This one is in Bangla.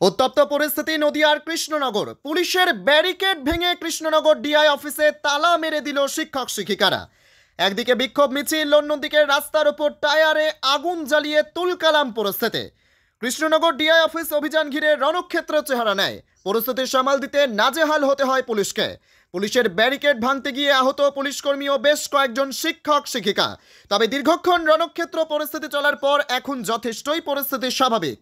উত্তপ্ত পরিস্থিতি নদিয়ার কৃষ্ণনগর। পুলিশের ব্যারিকেড ভেঙে কৃষ্ণনগর ডিআই অফিসে তালা মেরে দিল শিক্ষক শিক্ষিকারা। একদিকে বিক্ষোভ মিছিল, অন্যদিকে রাস্তার উপর টায়ারে আগুন জ্বালিয়ে তুলকালাম পরিস্থিতি। কৃষ্ণনগর ডিআই অফিস অভিযান ঘিরে রণক্ষেত্র চেহারা নেয়। পরিস্থিতি সামাল দিতে নাজেহাল হতে হয় পুলিশকে। পুলিশের ব্যারিকেড ভাঙতে গিয়ে আহত পুলিশকর্মী ও বেশ কয়েকজন শিক্ষক শিক্ষিকা। তবে দীর্ঘক্ষণ রণক্ষেত্র পরিস্থিতি চলার পর এখন যথেষ্টই পরিস্থিতি স্বাভাবিক।